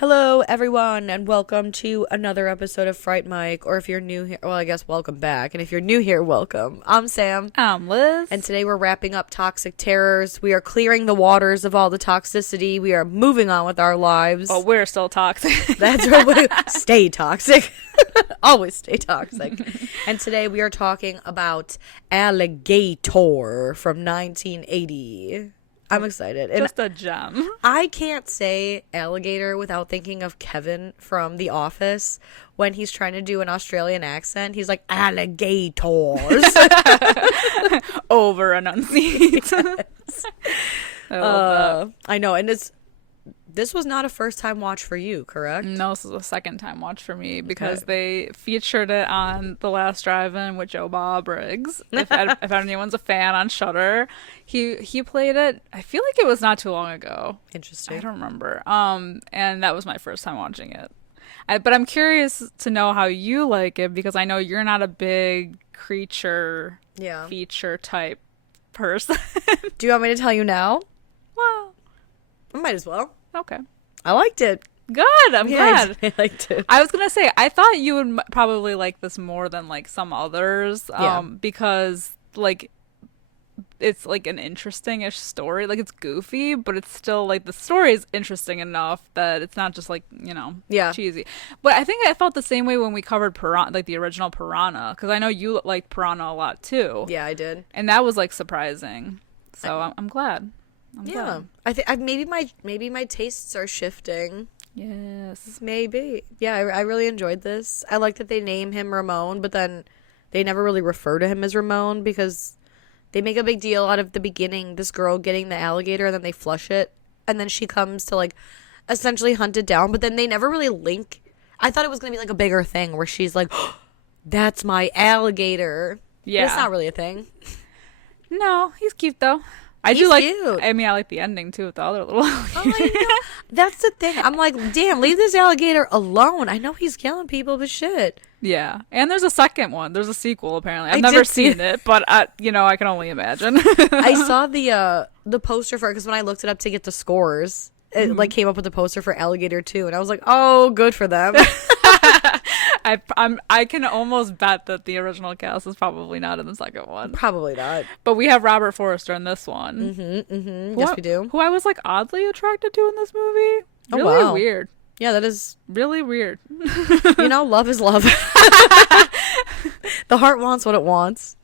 Hello, everyone, and welcome to another episode of Fright Mic, or if you're new here, well, I guess welcome back, and if you're new here, welcome. I'm Sam. I'm Liz. And today we're wrapping up Toxic Terrors. We are clearing the waters of all the toxicity. We are moving on with our lives. Oh, we're still toxic. That's right. We stay toxic. Always stay toxic. And today we are talking about Alligator from 1980. I'm excited. And just a gem. I can't say alligator without thinking of Kevin from The Office when he's trying to do an Australian accent. He's like, alligators. Over enunciate. Yes. I know. And this was not a first time watch for you, correct? No, this is a second time watch for me because they featured it on The Last Drive-In with Joe Bob Briggs. If anyone's a fan on Shudder, he played it. I feel like it was not too long ago. Interesting. I don't remember. And that was my first time watching it. But I'm curious to know how you like it because I know you're not a big creature feature type person. Do you want me to tell you now? Well, I might as well. okay. I liked it. Good. I'm glad. I liked it. I was going to say, I thought you would probably like this more than like some others because like it's like an interesting-ish story. Like it's goofy, but it's still like the story is interesting enough that it's not just like, cheesy. But I think I felt the same way when we covered Piranha, like the original Piranha, because I know you liked Piranha a lot too. Yeah, I did. And that was like surprising. So I'm glad. Glad. I think maybe my tastes are shifting. Yes. Maybe. Yeah, I really enjoyed this. I like that they name him Ramon, but then they never really refer to him as Ramon because they make a big deal out of the beginning, this girl getting the alligator, and then they flush it, and then she comes to like essentially hunt it down, but then they never really link. I thought it was going to be like a bigger thing where she's like, oh, that's my alligator. Yeah. But it's not really a thing. No, he's cute though. He's cute. I mean, I like the ending too with the other little alligator. Oh, that's the thing. I'm like, damn, leave this alligator alone. I know he's killing people, but shit. Yeah, and there's a second one. There's a sequel apparently. I've never seen it, but I can only imagine. I saw the poster for it because when I looked it up to get the scores, it like came up with the poster for Alligator 2, and I was like, oh, good for them. I can almost bet that the original cast is probably not in the second one. Probably not. But we have Robert Forster in this one. Yes, we do. Who I was like oddly attracted to in this movie. Oh, really wow. weird. Yeah, that is really weird. Love is love. The heart wants what it wants.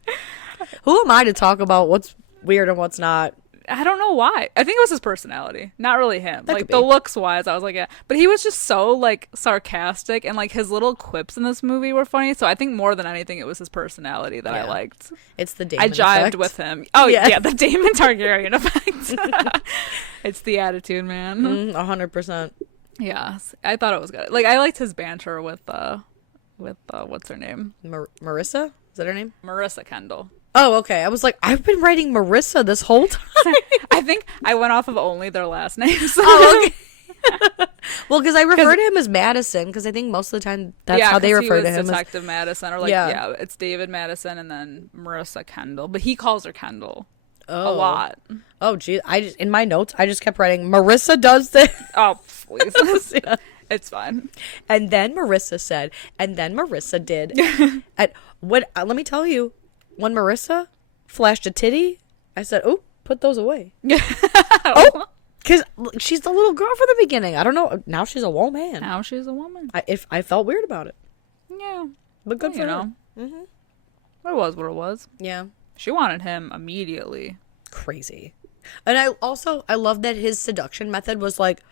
Who am I to talk about what's weird and what's not? I don't know why. I think it was his personality, not really him. That like the looks wise, I was like, yeah. But he was just so like sarcastic, and like his little quips in this movie were funny. So I think more than anything, it was his personality that I liked. It's the Daemon I jived effect. With him. Oh yeah, the Daemon Targaryen effect. It's the attitude, man. 100%. Yes, I thought it was good. Like I liked his banter with what's her name? Marissa? Is that her name? Marissa Kendall. Oh, okay. I was like, I've been writing Marissa this whole time. I think I went off of only their last names. Oh, okay. Well, because I refer to him as Madison, because I think most of the time that's how they refer to him. Detective Madison, or like, it's David Madison and then Marissa Kendall. But he calls her Kendall a lot. Oh, geez. In my notes, I just kept writing, Marissa does this. Oh, please. Yeah. It's fine. And then Marissa said, and then Marissa did. And let me tell you, when Marissa flashed a titty, I said, oh, put those away. Oh, because she's the little girl from the beginning. I don't know. Now she's a woman. Now she's a woman. I felt weird about it. Yeah. But good for her. Mm-hmm. It was what it was. Yeah. She wanted him immediately. Crazy. And I love that his seduction method was like,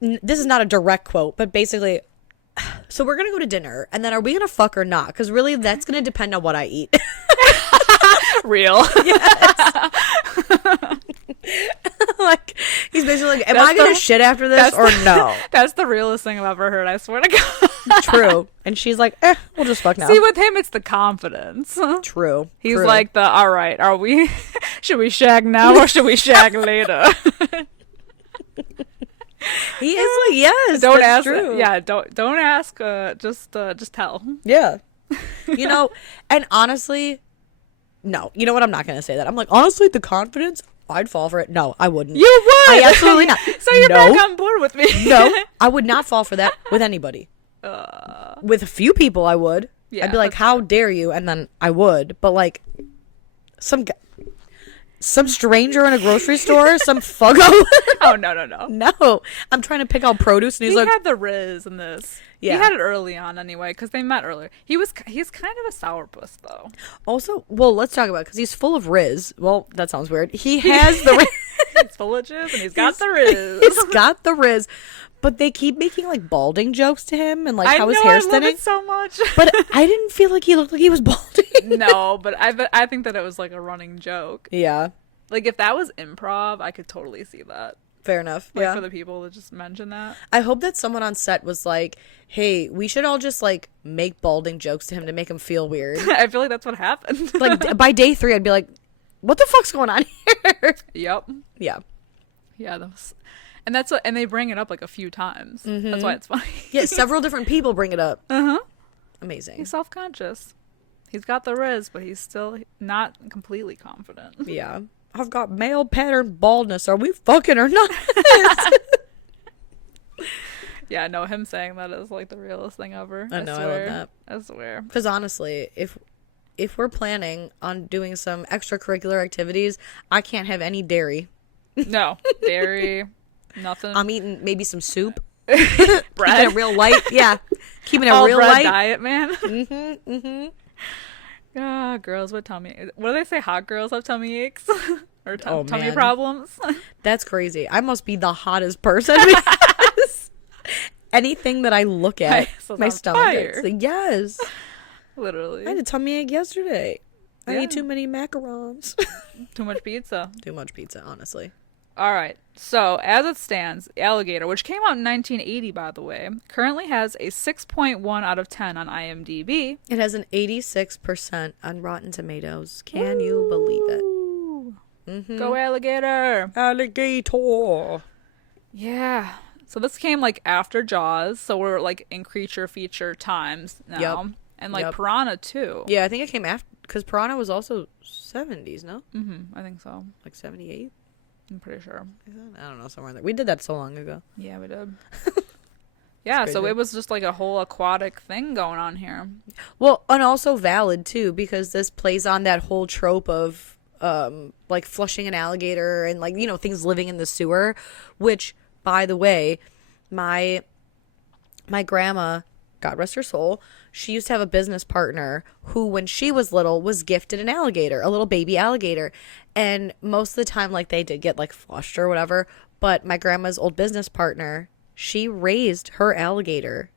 this is not a direct quote, but basically, so we're going to go to dinner, and then are we going to fuck or not? Because really, that's going to depend on what I eat. Real. Yes. Like, he's basically like, am I going to shit after this or no? That's the realest thing I've ever heard, I swear to God. True. And she's like, we'll just fuck now. See, with him, it's the confidence. True. He's like all right, should we shag now or should we shag later? He is like, yes, don't that's ask. true. Yeah, don't ask. Just tell. Yeah. And honestly, no. You know what? I'm not going to say that. I'm like, honestly, the confidence, I'd fall for it. No, I wouldn't. You would. I absolutely not. So you're back on board with me. No, I would not fall for that with anybody. With a few people, I would. Yeah, I'd be like, how dare you? And then I would. But like, some stranger in a grocery store, some fuggo. Oh, no. No. I'm trying to pick out produce and he's like, had the Riz in this. Yeah. He had it early on anyway, because they met earlier. He's kind of a sourpuss, though. Also, well, let's talk about it, because he's full of Riz. Well, that sounds weird. He has the Riz. He's full of jizz, and he's got the Riz. He's got the Riz. But they keep making, like, balding jokes to him and, like, how his hair's thinning. I love it so much. But I didn't feel like he looked like he was balding. No, but I think that it was, like, a running joke. Yeah. Like, if that was improv, I could totally see that. Fair enough. Like, yeah. for the people to just mention that. I hope that someone on set was like, hey, we should all just, like, make balding jokes to him to make him feel weird. I feel like that's what happened. Like, by day 3, I'd be like, what the fuck's going on here? Yep. Yeah. Yeah, and they bring it up, like, a few times. Mm-hmm. That's why it's funny. Yeah, several different people bring it up. Uh-huh. Amazing. He's self-conscious. He's got the Riz, but he's still not completely confident. Yeah. I've got male pattern baldness. Are we fucking or not? Yeah, no, him saying that is like the realest thing ever. I know, I love that. I swear. Because honestly, if we're planning on doing some extracurricular activities, I can't have any dairy. No, dairy, nothing. I'm eating maybe some soup. Bread. Keeping it real light. Yeah. Keeping it All real bread light. diet, man. Mm-hmm. Mm-hmm. Ah, girls with tummy. What do they say? Hot girls have tummy aches or tummy man. problems. That's crazy. I must be the hottest person because anything that I look at, my stomach hurts. Like, yes. Literally. I had a tummy ache yesterday. I Yeah. ate too many macarons. Too much pizza. Too much pizza, honestly. All right. So, as it stands, Alligator, which came out in 1980, by the way, currently has a 6.1 out of 10 on IMDb. It has an 86% on Rotten Tomatoes. Can you believe it? Mm-hmm. Go Alligator! Alligator! Yeah. So this came like after Jaws, so we're like in creature feature times now. Yep. And like Yep. Piranha too. Yeah, I think it came after, because Piranha was also 70s, no? I think so. Like 78? I'm pretty sure. I don't know, somewhere in there. We did that so long ago. Yeah, we did. Yeah, so it was just like a whole aquatic thing going on here. Well, and also valid too, because this plays on that whole trope of like flushing an alligator and like, you know, things living in the sewer, which, by the way, my grandma, God rest her soul, she used to have a business partner who, when she was little, was gifted an alligator, a little baby alligator. And most of the time, like, they did get like flushed or whatever, but my grandma's old business partner, she raised her alligator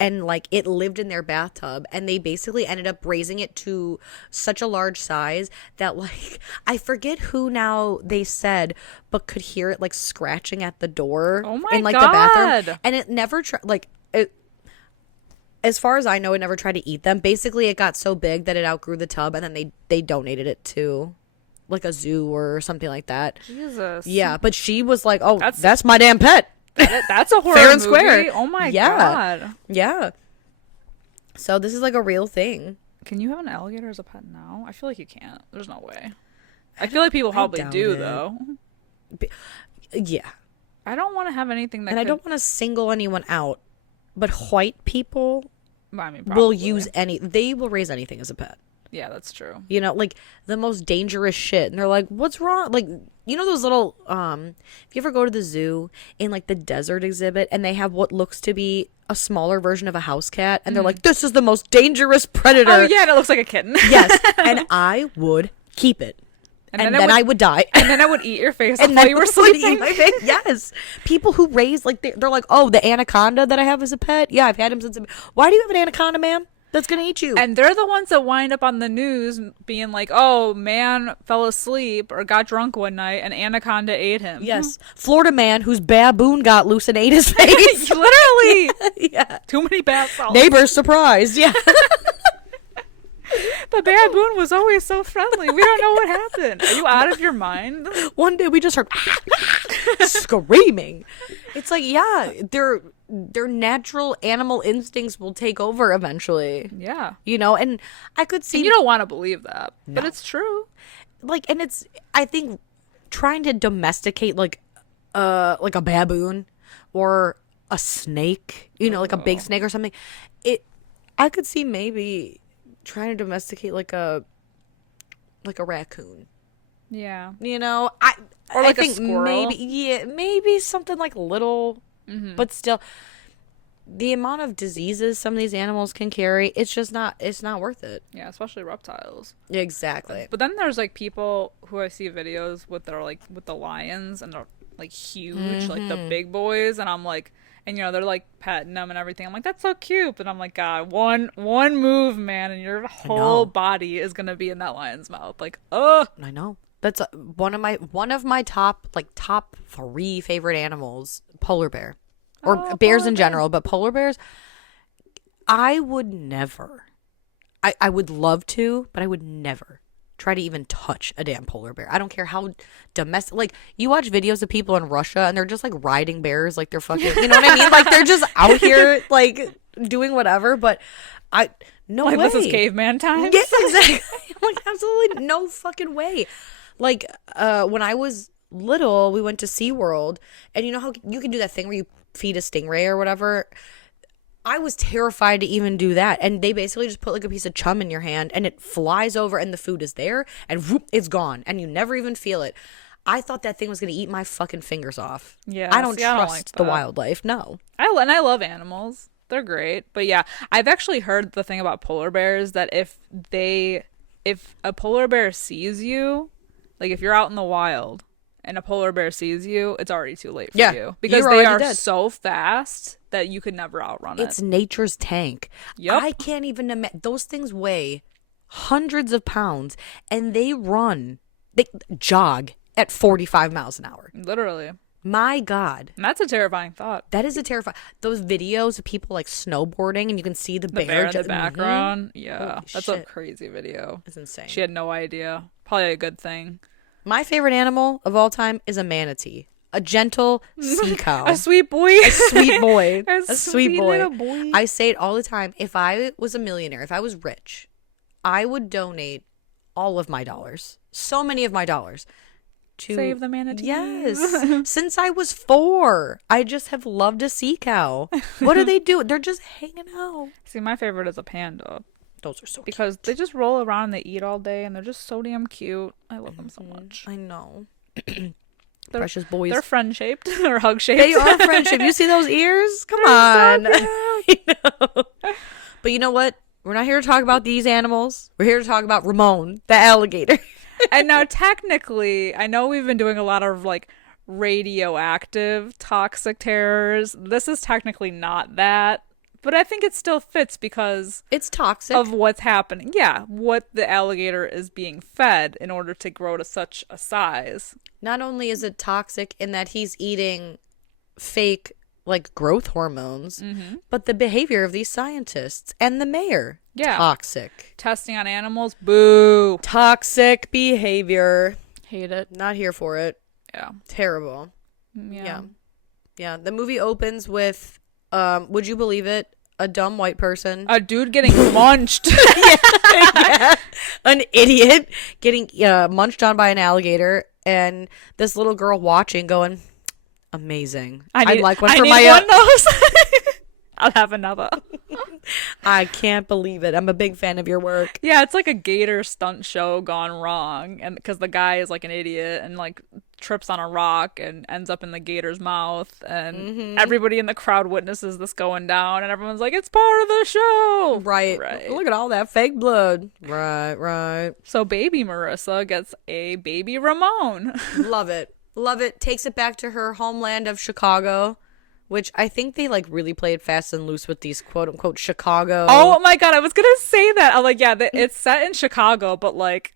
and like it lived in their bathtub, and they basically ended up raising it to such a large size that, like, I forget who now they said, but could hear it like scratching at the door in like the bathroom, and it never as far as I know, it never tried to eat them. Basically, it got so big that it outgrew the tub, and then they donated it to like a zoo or something like that. Jesus. Yeah, but she was like, "Oh, that's my damn pet." That's a horror Fair and movie. square. Oh my Yeah. god. Yeah. So this is like a real thing. Can you have an alligator as a pet now? I feel like you can't. There's no way. I feel like people probably do, though. Yeah. I don't want to have anything that And I don't want to single anyone out, but white people I mean, will use they will raise anything as a pet. Yeah, that's true. You know, like the most dangerous shit. And they're like, what's wrong? Like, you know those little, if you ever go to the zoo in like the desert exhibit and they have what looks to be a smaller version of a house cat, and they're like, this is the most dangerous predator. Oh, yeah, and it looks like a kitten. Yes. And I would keep it. And then I would die. And then I would eat your face And while then you were it would sleeping. eat my face. Yes. People who raise, like, they're like, oh, the anaconda that I have as a pet? Yeah, I've had him since. Why do you have an anaconda, ma'am? that's gonna eat you. And they're the ones that wind up on the news being like, oh, man fell asleep or got drunk one night and anaconda ate him. Yes. Florida man whose baboon got loose and ate his face. Literally. Yeah. Too many bath salts. Neighbors surprised. Yeah. The baboon was always so friendly. We don't know what happened. Are you out of your mind? One day we just heard screaming. It's like, yeah, their natural animal instincts will take over eventually. Yeah. You know, and I could see And you don't want to believe that, but No. it's true. like, and it's, I think trying to domesticate like a baboon or a snake, you know, like a big snake or something. I could see maybe trying to domesticate like a raccoon. Yeah. You know, Or like I a think squirrel. maybe something like little, but still, the amount of diseases some of these animals can carry, it's not worth it. Yeah, especially reptiles. Exactly. But then there's like people who I see videos with their like with the lions and they're like huge, like the big boys, and I'm like, and you know they're like petting them and everything. I'm like, that's so cute, but I'm like, God, one move, man, and your whole body is gonna be in that lion's mouth. Like, ugh. I know. That's one of my top 3 favorite animals, polar bear. Or bears polar in bear. general, but polar bears, I would never. I would love to, but I would never try to even touch a damn polar bear. I don't care how domestic. Like, you watch videos of people in Russia and they're just like riding bears like they're fucking, you know what I mean? Like, they're just out here like doing whatever, but no Like way. this is caveman time. Yes, exactly. I'm like, absolutely no fucking way. Like, when I was little, we went to SeaWorld, and you know how you can do that thing where you feed a stingray or whatever? I was terrified to even do that. And they basically just put like a piece of chum in your hand and it flies over and the food is there and whoop, it's gone and you never even feel it. I thought that thing was going to eat my fucking fingers off. Yeah, I don't see, I don't trust like the that. wildlife. No. I love animals. They're great. But yeah, I've actually heard the thing about polar bears that if a polar bear sees you, like if you're out in the wild and a polar bear sees you, it's already too late for Yeah, you. Because you're they already are dead. so fast that you could never outrun It's it. nature's tank. Yep. I can't even imagine. Those things weigh hundreds of pounds and they jog at 45 miles an hour. Literally. My God. And that's a terrifying thought. That is a terrifying. Those videos of people like snowboarding and you can see the The bear, bear in the just- background. Yeah. Holy That's a shit. crazy video. It's insane. She had no idea. Probably a good thing. My favorite animal of all time is a manatee. A gentle sea cow. A sweet boy. A sweet boy. A sweet boy. little boy. I say it all the time. If I was a millionaire, if I was rich, I would donate all of my dollars, so many of my dollars, to Save the manatees. Yes. Since I was 4, I just have loved a sea cow. What do they do? They're just hanging out. See, my favorite is a panda. Those are so Because they just roll around and they eat all day and they're just so damn cute. I love them so much. I know. They're- Precious boys. They're friend shaped or hug shaped. They are friendship. You see those ears? Come on. I know. But you know what? We're not here to talk about these animals. We're here to talk about Ramon, the alligator. And now, technically, I know we've been doing a lot of like radioactive toxic terrors. This is technically not that, but I think it still fits because It's toxic. of what's happening. Yeah, what the alligator is being fed in order to grow to such a size. Not only is it toxic in that he's eating fake like growth hormones, but the behavior of these scientists and the mayor. Yeah. Toxic. Testing on animals, boo. Toxic behavior. Hate it. Not here for it. Yeah. Terrible. Yeah. Yeah. The movie opens with, would you believe it? A dumb white person. A dude getting munched. Yeah. An idiot getting munched on by an alligator, and this little girl watching going, amazing. I'd like one for my one of those. I'll have another. I can't believe it. I'm a big fan of your work. Yeah, it's like a gator stunt show gone wrong, and because the guy is like an idiot and like trips on a rock and ends up in the gator's mouth, and everybody in the crowd witnesses this going down, and everyone's like, "It's part of the show." Right. Right. Look at all that fake blood. Right. So baby Marissa gets a baby Ramon. Love it. Love it. Takes it back to her homeland of Chicago, which I think they like really played fast and loose with these quote unquote Chicago. Oh my God, I was gonna say that. I'm like, yeah, it's set in Chicago, but like,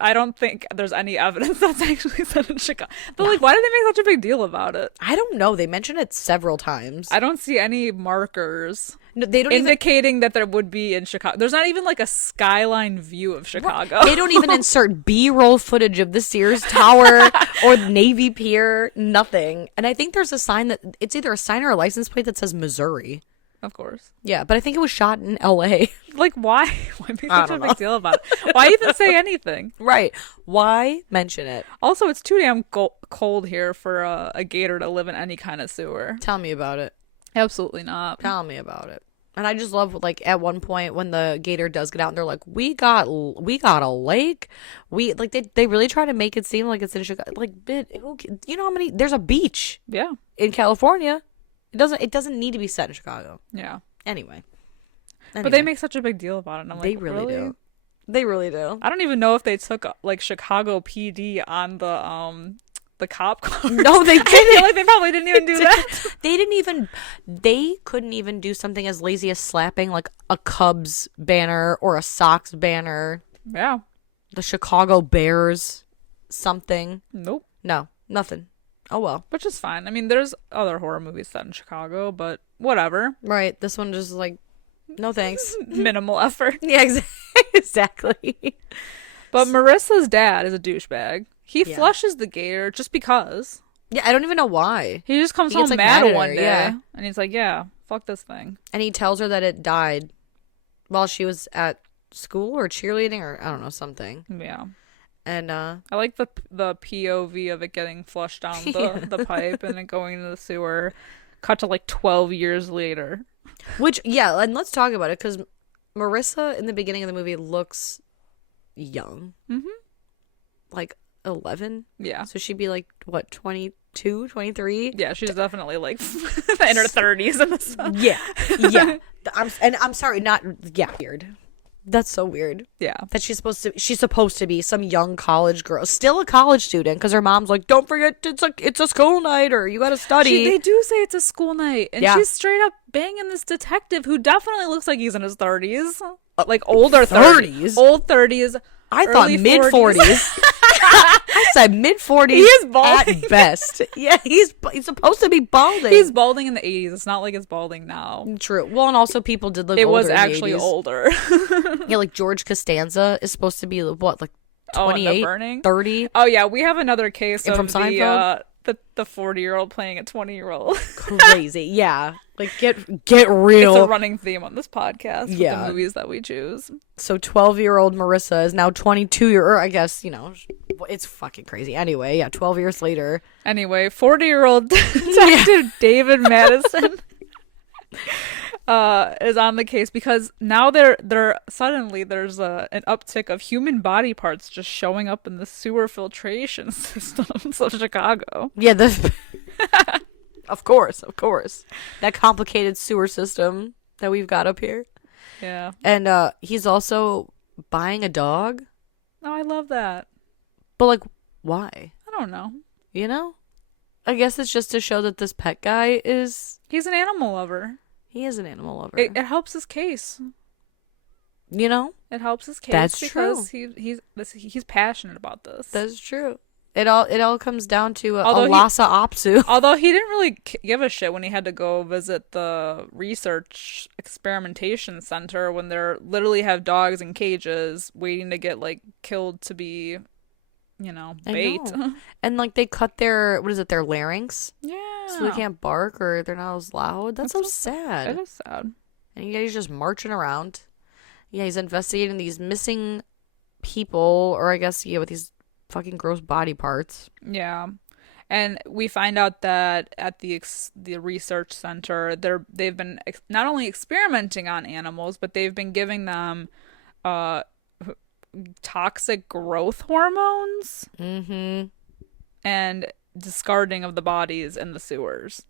I don't think there's any evidence that's actually set in Chicago. But like, why did they make such a big deal about it? I don't know. They mention it several times. I don't see any markers No, they don't indicating that there would be in Chicago. There's not even like a skyline view of Chicago. They don't even insert B-roll footage of the Sears Tower or Navy Pier. Nothing. And I think there's a sign that it's either a sign or a license plate that says Missouri. Of course. Yeah, but I think it was shot in L.A. Like, why? Why make such a big deal about it? Why even say anything? Right. Why mention it? Also, it's too damn cold here for a gator to live in any kind of sewer. Tell me about it. Absolutely not. Tell me about it. And I just love, like, at one point when the gator does get out and they're like, we got a lake. They really try to make it seem like it's in Chicago. Like, you know how many, there's a beach. Yeah. In California. It doesn't need to be set in Chicago. Yeah. Anyway. But they make such a big deal about it. And I'm they like, really do. They really do. I don't even know if they took like Chicago PD on the cop cars. No, they didn't. I feel like they probably didn't even do that. They couldn't even do something as lazy as slapping like a Cubs banner or a Sox banner. Yeah. The Chicago Bears something. Nope. No, nothing. Oh well. Which is fine. I mean, there's other horror movies set in Chicago, but whatever. Right. This one just like, no thanks. Minimal effort. Yeah, exactly. But Marissa's dad is a douchebag. He flushes the gator just because. Yeah, I don't even know why. He just comes home like, mad one her, day. yeah. And he's like, yeah, fuck this thing. And he tells her that it died while she was at school or cheerleading or I don't know, something. Yeah. And I like the POV of it getting flushed down the pipe and it going into the sewer. Cut to like 12 years later. Which, yeah, and let's talk about it because Marissa in the beginning of the movie looks young. Mm-hmm. Like 11. Yeah. So she'd be like, what, 22, 23? Yeah, she's definitely like in her 30s in this stuff. Yeah. Yeah. I'm sorry, weird. That's so weird. Yeah. That she's supposed to be some young college girl, still a college student, because her mom's like, don't forget it's a school night or you gotta study. They do say it's a school night, and yeah. she's straight up banging this detective who definitely looks like he's in his 30s, like older 30s, old 30s. I thought mid 40s. I said mid 40s. He is balding at best. Yeah, he's supposed to be balding. He's balding in the 80s. It's not like it's balding now. True. Well, and also people did look. It older was in the actually 80s. Older. Yeah, like George Costanza is supposed to be what, like 28, 30. Oh yeah, we have another case from Seinfeld? The 40-year-old playing a 20-year-old. Crazy. Yeah. Like get real. It's a running theme on this podcast with the movies that we choose. So 12-year-old Marissa is now 22 I guess, it's fucking crazy. Anyway, yeah, 12 years later. Anyway, 40-year-old Detective David Madison is on the case because now suddenly there's an uptick of human body parts just showing up in the sewer filtration systems of Chicago. Yeah, of course. That complicated sewer system that we've got up here. Yeah. And he's also buying a dog. Oh, I love that. But like, why? I don't know. I guess it's just to show that this pet guy he's an animal lover. He is an animal lover. It helps his case. It helps his case. That's because true. He's passionate about this. That's true. It all comes down to a Lhasa Apso. Although he didn't really give a shit when he had to go visit the research experimentation center when they're literally have dogs in cages waiting to get like killed to be, bait. And like they cut their larynx. Yeah. So they can't bark or they're not as loud. That's so sad. It is sad. And he's just marching around. Yeah, he's investigating these missing people, or I guess with these fucking gross body parts. Yeah. And we find out that at the research center, they've been not only experimenting on animals, but they've been giving them toxic growth hormones. Mm-hmm. And discarding of the bodies in the sewers.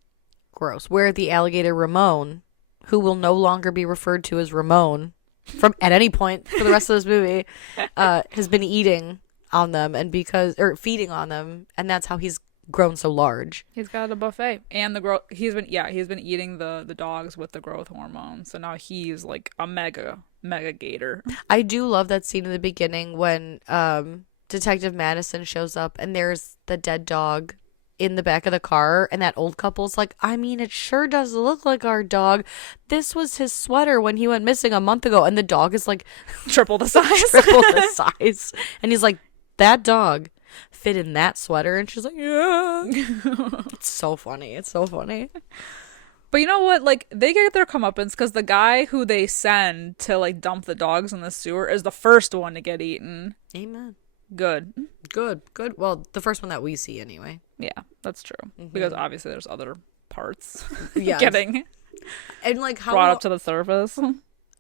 Gross. Where the alligator Ramon, who will no longer be referred to as Ramon from at any point for the rest of this movie, has been eating on them feeding on them, and that's how he's grown so large. He's got a buffet, and the growth. He's been eating the dogs with the growth hormone. So now he's like a mega gator. I do love that scene in the beginning when Detective Madison shows up and there's the dead dog in the back of the car, and that old couple's like, I mean, it sure does look like our dog. This was his sweater when he went missing a month ago, and the dog is like Triple the size. triple the size. And he's like, that dog fit in that sweater, and she's like, yeah. It's so funny. It's so funny. But you know what? Like, they get their comeuppance because the guy who they send to like dump the dogs in the sewer is the first one to get eaten. Amen. Good. Well, the first one that we see anyway. Yeah, that's true. Because obviously there's other parts Yes. getting and like how brought up to the surface.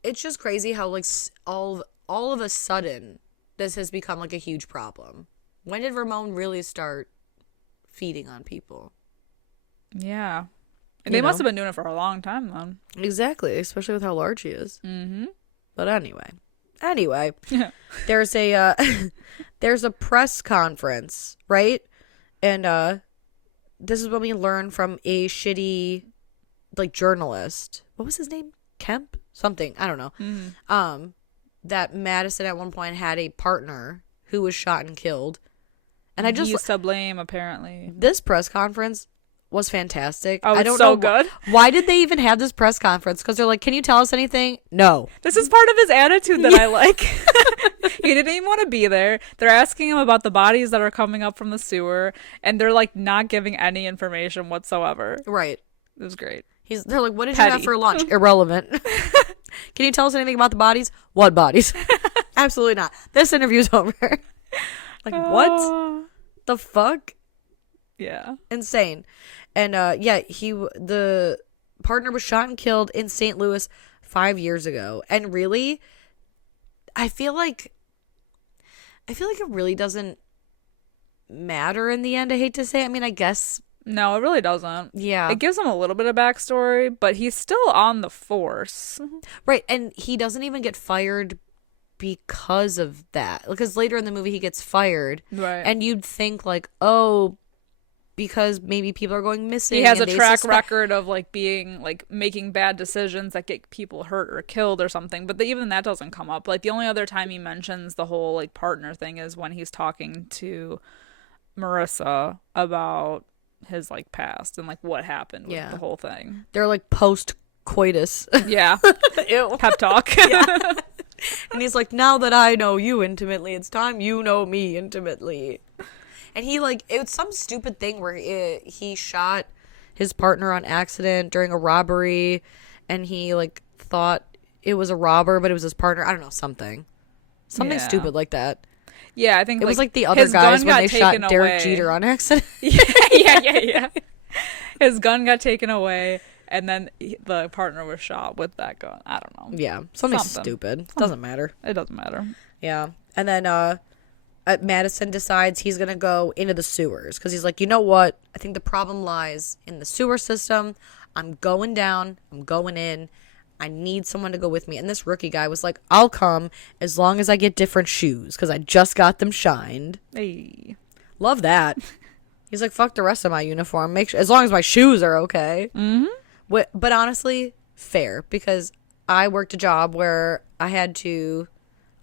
It's just crazy how like all of a sudden this has become like a huge problem. When did Ramon really start feeding on people? Yeah. And they must have been doing it for a long time then. Exactly, especially with how large he is. Mm-hmm. But anyway, there's a there's a press conference, right? And this is when we learn from a shitty like journalist. What was his name? Kemp? Something. I don't know. Mm-hmm. That Madison at one point had a partner who was shot and killed. And I just he's to blame, apparently. This press conference was fantastic. Oh, I don't so know good. Why did they even have this press conference? Because they're like, can you tell us anything? No. This is part of his attitude that I like. He didn't even want to be there. They're asking him about the bodies that are coming up from the sewer, and they're like not giving any information whatsoever. Right. It was great. They're like, what did Petty. you have for lunch? Irrelevant. Can you tell us anything about the bodies? What bodies? Absolutely not. This interview's over. Like, what the fuck? Yeah. Insane. And the partner was shot and killed in St. Louis 5 years ago. And really, I feel like it really doesn't matter in the end, I hate to say. I mean, I guess. No, it really doesn't. Yeah. It gives him a little bit of backstory, but he's still on the force. Right. And he doesn't even get fired because of that. Because later in the movie, he gets fired. Right. And you'd think like, oh, because maybe people are going missing. He has a track record of like being like making bad decisions that get people hurt or killed or something. But even that doesn't come up. Like the only other time he mentions the whole like partner thing is when he's talking to Marissa about his like past and like what happened with the whole thing. They're like post coitus. Yeah. Ew. Pep talk. Yeah. And he's like, now that I know you intimately, it's time you know me intimately. And he like, it was some stupid thing where he shot his partner on accident during a robbery, and he like thought it was a robber, but it was his partner. I don't know, something stupid like that. Yeah, I think it was like the other guys when they shot Derek Jeter on accident. Yeah. His gun got taken away, and then the partner was shot with that gun. I don't know. Yeah, something stupid. Doesn't matter. It doesn't matter. Yeah, and then Madison decides he's gonna go into the sewers because he's like, you know what? I think the problem lies in the sewer system. I'm going down. I'm going in. I need someone to go with me. And this rookie guy was like, I'll come as long as I get different shoes because I just got them shined. Hey. Love that. He's like, fuck the rest of my uniform. Make sure, as long as my shoes are okay. Mm-hmm. But honestly, fair, because I worked a job where I had to,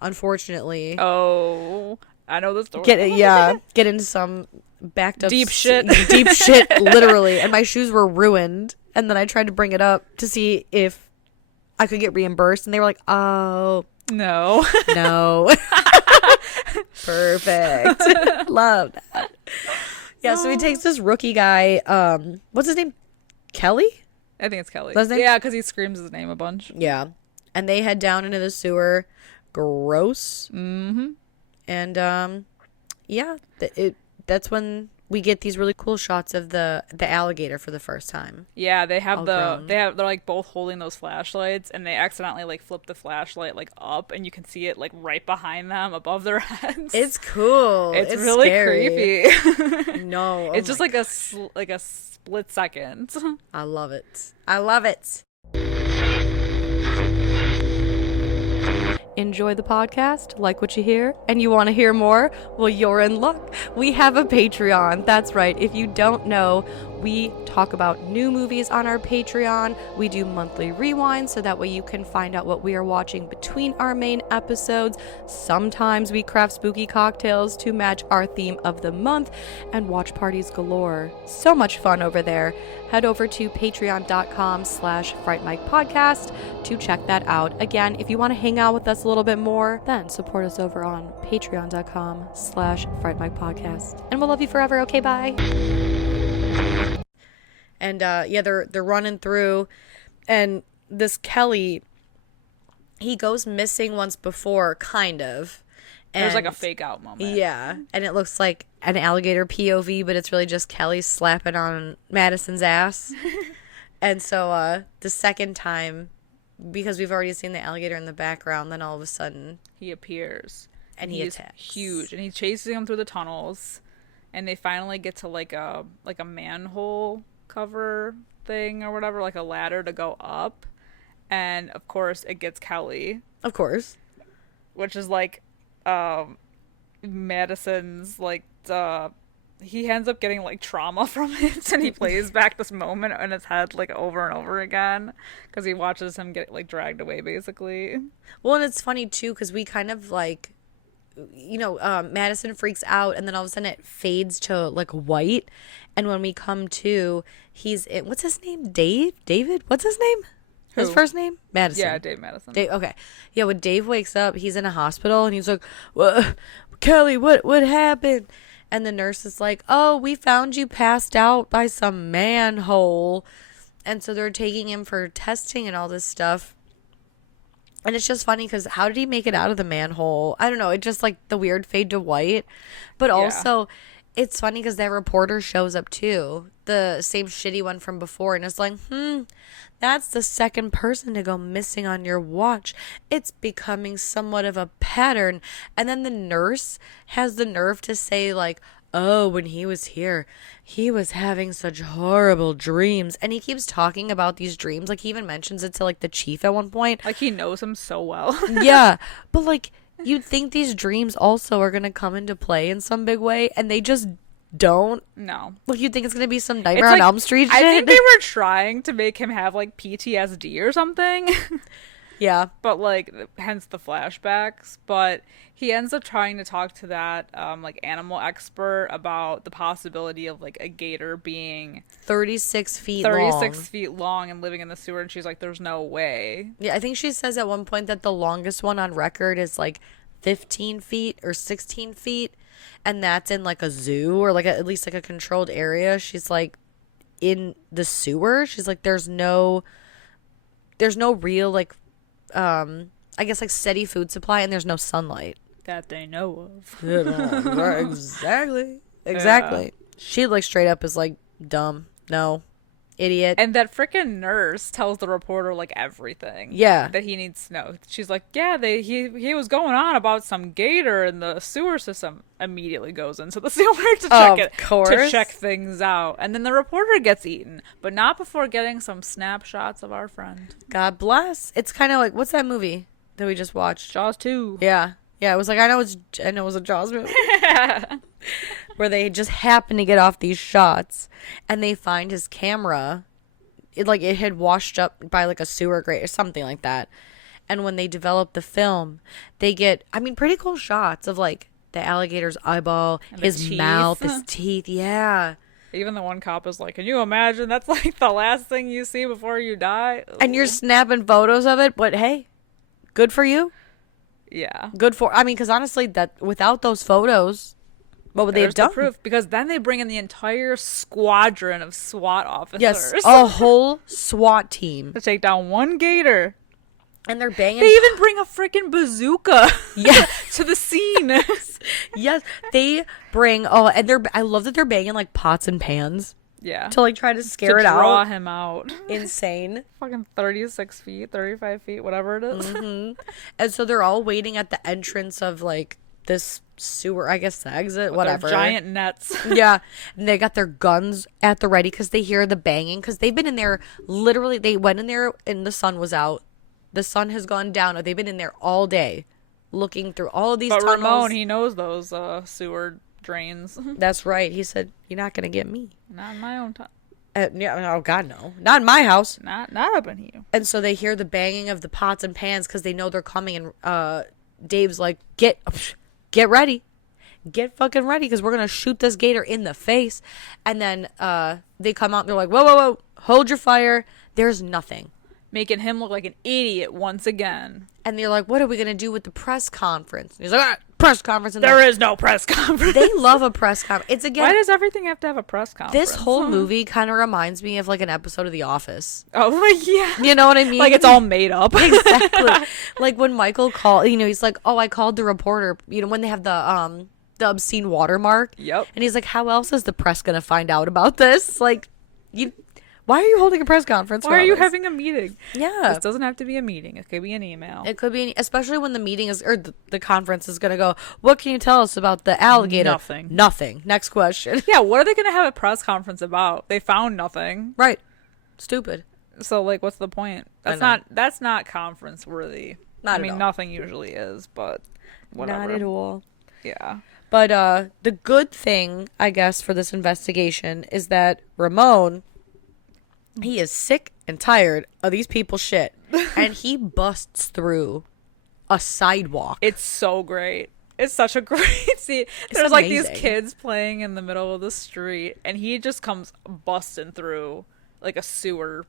unfortunately, I know the story. Get into some backed up deep shit, literally, and my shoes were ruined. And then I tried to bring it up to see if I could get reimbursed, and they were like, "Oh, no." Perfect, love that. Yeah, so he takes this rookie guy. What's his name? Kelly? I think it's Kelly. That's his name? Yeah, because he screams his name a bunch. Yeah, and they head down into the sewer. Gross. Mm-hmm. And that's when we get these really cool shots of the alligator for the first time. Yeah, they're like both holding those flashlights, and they accidentally like flip the flashlight like up, and you can see it like right behind them above their heads. It's cool. It's really scary. creepy. No, it's just like a split second. I love it. Enjoy the podcast, like what you hear, and you want to hear more? Well, you're in luck. We have a Patreon. That's right. If you don't know, we talk about new movies on our Patreon. We do monthly rewinds so that way you can find out what we are watching between our main episodes. Sometimes we craft spooky cocktails to match our theme of the month, and watch parties galore. So much fun over there. Head over to patreon.com/Fright Mic podcast to check that out. Again, if you want to hang out with us a little bit more, then support us over on patreon.com/Fright Mic podcast. And we'll love you forever. Okay, bye. And they're running through, and this Kelly, he goes missing once before, kind of. And there's like a fake out moment. Yeah, and it looks like an alligator POV, but it's really just Kelly slapping on Madison's ass. And so the second time, because we've already seen the alligator in the background, then all of a sudden he appears. And he attacks. Huge, and he's chasing him through the tunnels, and they finally get to like a manhole cover thing or whatever, like a ladder to go up, and of course it gets Kelly. Of course. Which is like Madison's like he ends up getting like trauma from it, and he plays back this moment in his head like over and over again because he watches him get like dragged away basically. Well, and it's funny too because we kind of like, Madison freaks out, and then all of a sudden it fades to like white, and when we come to, he's in, what's his name, David, what's his name? His first name? Madison. Yeah, Dave Madison. Okay. Yeah, when Dave wakes up, he's in a hospital, and he's like, Kelly, what happened? And the nurse is like, oh, we found you passed out by some manhole. And so they're taking him for testing and all this stuff. And it's just funny because how did he make it out of the manhole? I don't know. It just like the weird fade to white. But also, it's funny because that reporter shows up too. The same shitty one from before. And it's like, that's the second person to go missing on your watch. It's becoming somewhat of a pattern. And then the nurse has the nerve to say like, oh, when he was here, he was having such horrible dreams. And he keeps talking about these dreams. Like he even mentions it to like the chief at one point. Like he knows him so well. Yeah. But like you'd think these dreams also are going to come into play in some big way. And they just don't. No. Like you'd think it's going to be some Nightmare on Elm Street shit. I think they were trying to make him have like PTSD or something. Yeah. But like hence the flashbacks. But he ends up trying to talk to that like animal expert about the possibility of like a gator being 36 feet long and living in the sewer, and she's like, there's no way. Yeah, I think she says at one point that the longest one on record is like 15 feet or 16 feet, and that's in like a zoo or like at least like a controlled area. She's like, in the sewer, she's like, there's no real like I guess like steady food supply, and there's no sunlight that they know of. Exactly. Yeah. She like straight up is like, dumb, no, idiot. And that freaking nurse tells the reporter like everything. Yeah, that he needs to know. She's like, yeah, he was going on about some gator in the sewer system. Immediately goes into the sewer to check things out, and then the reporter gets eaten, but not before getting some snapshots of our friend. God bless. It's kind of like, what's that movie that we just watched? Jaws 2. Yeah. It was like, I know it was a Jaws movie. Where they just happen to get off these shots, and they find his camera. It had washed up by like a sewer grate or something like that. And when they develop the film, they get, pretty cool shots of like the alligator's eyeball, and his mouth, his teeth. Yeah. Even the one cop is like, can you imagine? That's like the last thing you see before you die. Ooh. And you're snapping photos of it, but hey, good for you. Yeah. Good for, because honestly, that without those photos, what would they have done? Proof, because then they bring in the entire squadron of SWAT officers. Yes, a whole SWAT team to take down one gator. And they're banging. They even bring a freaking bazooka. Yeah. To the scene. Yes, they bring. Oh, and I love that they're banging like pots and pans. Yeah. To like try to scare it out. To draw him out. Insane. Fucking 36 feet, 35 feet, whatever it is. Mm-hmm. And so they're all waiting at the entrance of like this sewer, I guess the exit, with whatever. Their giant nets. Yeah. And they got their guns at the ready because they hear the banging. Because they've been in there, literally, they went in there and the sun was out The sun has gone down. They've been in there all day looking through all of these But tunnels. Ramon, he knows those sewer drains. That's right. He said, "You're not going to get me." Not in my own time. Yeah, oh, God, no. Not in my house. Not up in here. And so they hear the banging of the pots and pans because they know they're coming. And Dave's like, get ready. Get fucking ready because we're going to shoot this gator in the face. And then they come out and they're like, whoa, whoa, whoa. Hold your fire. There's nothing. Making him look like an idiot once again. And they're like, what are we going to do with the press conference? And he's like, press conference. And there is no press conference. They love a press conference. It's again. Why does everything have to have a press conference? This whole movie kind of reminds me of like an episode of The Office. Oh, yeah. You know what I mean? Like it's all made up. Exactly. Like when Michael called, he's like, oh, I called the reporter, when they have the obscene watermark. Yep. And he's like, how else is the press going to find out about this? Like, why are you holding a press conference? Why are you having a meeting? Yeah. This doesn't have to be a meeting. It could be an email. It could be, especially when the meeting is, or the conference is going to go, what can you tell us about the alligator? Nothing. Next question. Yeah, what are they going to have a press conference about? They found nothing. Right. Stupid. So, like, what's the point? That's not conference worthy. Not at all. Nothing usually is, but whatever. Not at all. Yeah. But the good thing, I guess, for this investigation is that Ramon, he is sick and tired of these people's shit. And he busts through a sidewalk. It's so great. It's such a great scene. There's like these kids playing in the middle of the street, and he just comes busting through like a sewer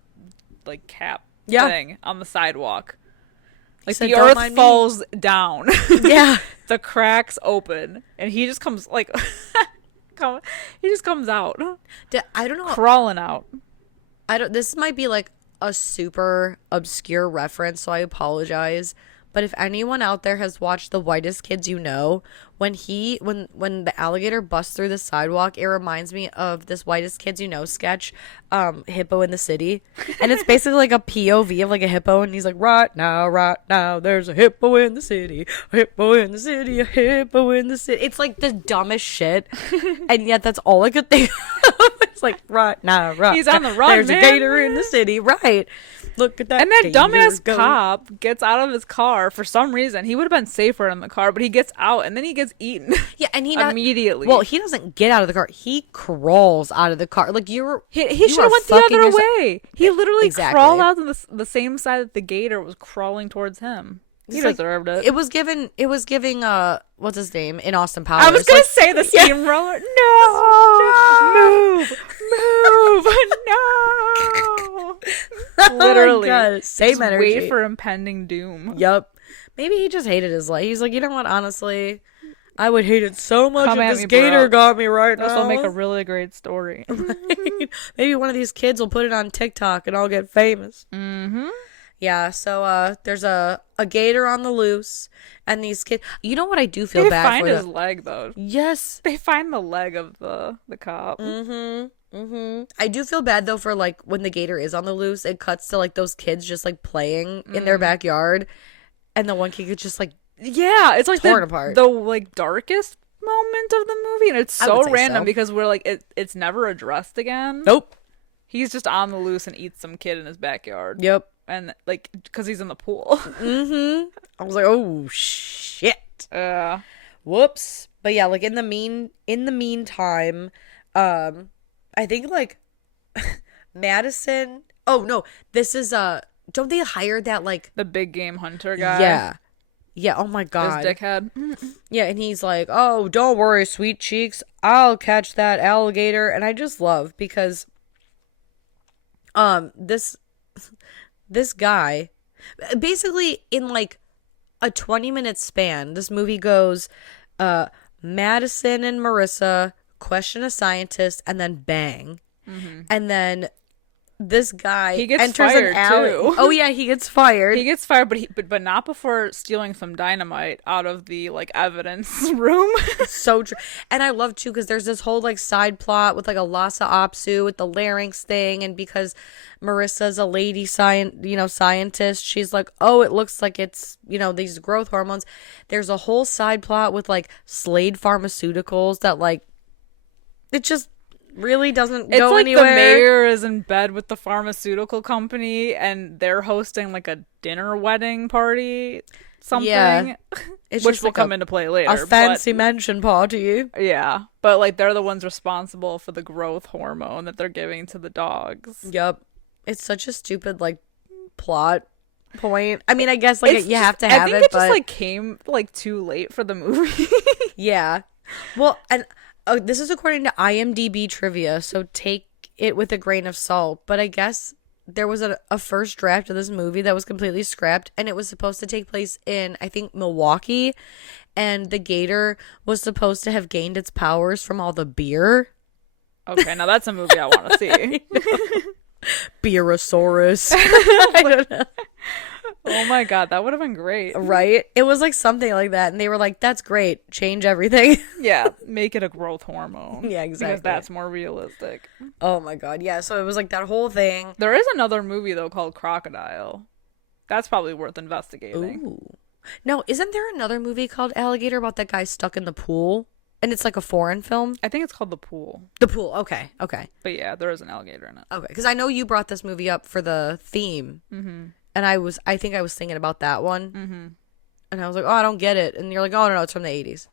like cap thing on the sidewalk. Like the earth falls down. Yeah. The cracks open, and he just comes like he just comes out. I don't know. Crawling out. This might be like a super obscure reference, so I apologize. But if anyone out there has watched The Whitest Kids You Know, when the alligator busts through the sidewalk, it reminds me of this Whitest Kids You Know sketch, Hippo in the City. And it's basically like a POV of like a hippo, and he's like, right now, there's a hippo in the city, a hippo in the city, a hippo in the city. It's like the dumbest shit. And yet that's all I could think of. It's like, right now, he's on the run, there's a gator in the city, right. Look at that. And that dumbass cop gets out of his car for some reason. He would have been safer in the car, but he gets out and then he gets eaten. Yeah, and he immediately. Well, he doesn't get out of the car. He crawls out of the car. Like he should have went the other way. He literally crawled out on the same side that the gator was crawling towards him. He deserved it. It was giving what's his name in Austin Powers. I was gonna say the steamroller. No. Literally. Oh my God. Same energy. Wait for impending doom. Yep. Maybe he just hated his life. He's like, you know what? Honestly, I would hate it so much if this gator got me right now. This will make a really great story. Right? Maybe one of these kids will put it on TikTok and I'll get famous. Mm-hmm. Yeah, so there's a gator on the loose, and these kids. You know what I do feel bad for? They find his leg though. Yes, they find the leg of the cop. Mm-hmm. I do feel bad though for like when the gator is on the loose, it cuts to like those kids just like playing in their backyard, and the one kid gets just like it's like torn apart. The like darkest moment of the movie, and it's so random because we're like it's never addressed again. Nope. He's just on the loose and eats some kid in his backyard. Yep. And like because he's in the pool. I was like, oh shit. Whoops. But yeah, like in the meantime, I think like Madison. Oh no, this is don't they hire that like the big game hunter guy? Yeah. Oh my God. This dickhead. Yeah, and he's like, oh, don't worry, sweet cheeks, I'll catch that alligator. And I just love because this guy, basically in like a 20-minute span, this movie goes, Madison and Marissa question a scientist, and then bang. Mm-hmm. And then this guy enters an alley. Too. Oh yeah, he gets fired. He gets fired, but not before stealing some dynamite out of the like evidence room. So true. And I love too because there's this whole like side plot with like a Lhasa Apso with the larynx thing, and because Marissa's a lady scientist, she's like, oh, it looks like it's these growth hormones. There's a whole side plot with like Slade Pharmaceuticals that like it just really doesn't It's go like anywhere. the mayor is in bed with the pharmaceutical company and they're hosting like a dinner wedding party, something. Yeah. It's which just will like come into play later. a fancy mansion party. Yeah, but like they're the ones responsible for the growth hormone that they're giving to the dogs. Yep. It's such a stupid like plot point. I mean, I guess like you have to have I think it but just like came like too late for the movie. yeah. Well, and this is according to IMDb trivia, so take it with a grain of salt. But I guess there was a first draft of this movie that was completely scrapped, and it was supposed to take place in, I think, Milwaukee, and the gator was supposed to have gained its powers from all the beer. Okay, now that's a movie I want to see. Beerosaurus. I don't know. Oh my god, that would have been great. Right? It was like something like that, and they were like, that's great. Change everything. Yeah, make it a growth hormone. Yeah, exactly. Because that's more realistic. Oh my god, yeah. So it was like that whole thing. There is another movie, though, called Crocodile. That's probably worth investigating. Ooh. No, isn't there another movie called Alligator about that guy stuck in the pool? And it's like a foreign film? I think it's called The Pool. The Pool, okay. But yeah, there is an alligator in it. Okay, because I know you brought this movie up for the theme. Mm-hmm. And I think I was thinking about that one. Mm-hmm. And I was like, oh, I don't get it. And you're like, oh, no, it's from the 80s.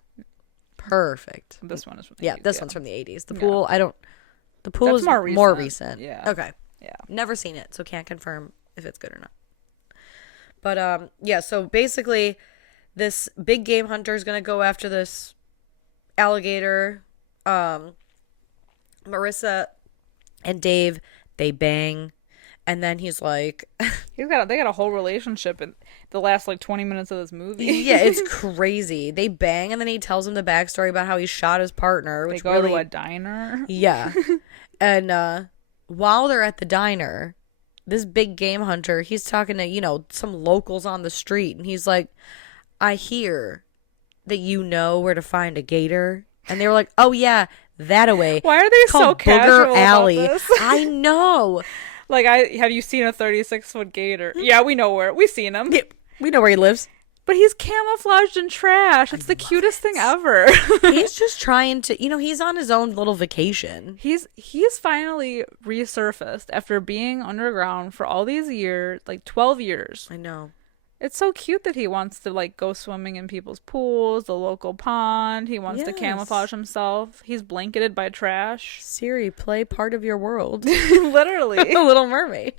Perfect. This one is from the 80s. This one's from the 80s. The Pool, The Pool That's is more recent. recent. Yeah. Okay. Yeah. Never seen it, so can't confirm if it's good or not. But, yeah, so basically, this big game hunter is going to go after this alligator. Marissa and Dave, they bang. And then he's like... they got a whole relationship in the last, like, 20 minutes of this movie. Yeah, it's crazy. They bang, and then he tells him the backstory about how he shot his partner. Which they go to a diner. Yeah. And while they're at the diner, this big game hunter, he's talking to, some locals on the street. And he's like, I hear that you know where to find a gator. And they were like, oh, yeah, that-a-way. Why are they so casual about this? I know. Like, have you seen a 36-foot gator? Yeah, we know where. We've seen him. Yeah, we know where he lives. But he's camouflaged in trash. It's the cutest thing ever. He's just trying to, he's on his own little vacation. He's finally resurfaced after being underground for all these years, like 12 years. I know. It's so cute that he wants to, like, go swimming in people's pools, the local pond. He wants to camouflage himself. He's blanketed by trash. Siri, play Part of Your World. Literally. The Little Mermaid.